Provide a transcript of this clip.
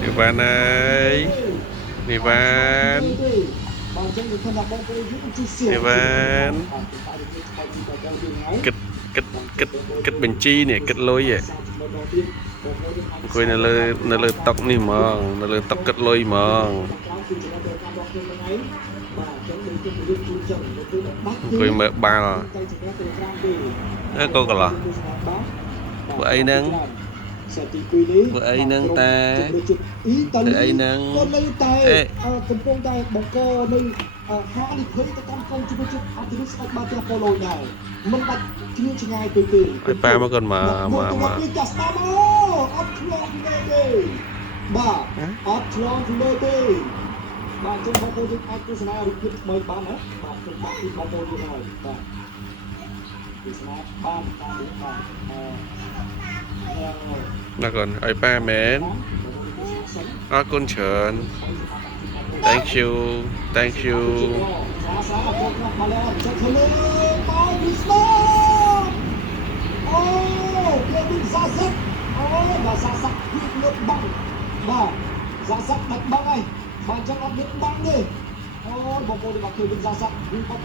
Nhi Văn ơi, Nhi Văn, Nhi Văn, kịch kịch kịch kịch bình chi nè, kịch lôi vậy. Coi nó lơ tóc nè mòn, nó lơ tóc kịch lôi mòn. Coi mở ba nó cô còn là vợ ấy nâng vợ ấy nâng ta vợ ấy nâng ê កំពុងតែបង្កនៅហានិភ័យទៅកាន់កូនជំនុំអន្តរជាតិស្ដេចបានទាំងប៉ូឡូដែរមិនបាច់ឈ្មោះឆ្ងាយពេកទេ ai pa mà còn mà ចាស់ស្ដាប់អូអត់ឆ្លងគ្នាទេបាទអត់ឆ្លងគ្នាទេបាទចឹងបងប្អូនយើងអាចទស្សនារូបភាពថ្មីបានណាបាទខ្ញុំបាក់ពីបងប្អូនយើងហើយបាទទស្សនាបានតាមនេះបាទ nó còn ai pa mến con trơn thank you thank you អូវាដូចសាស័កអូបាទសាស័កវាលើកបាំងបាទសាស័កដាច់បាំងហើយបាទចឹងអត់មានបាំងទេអូបងប្អូនបានឃើញវិញសាស័កវាអត់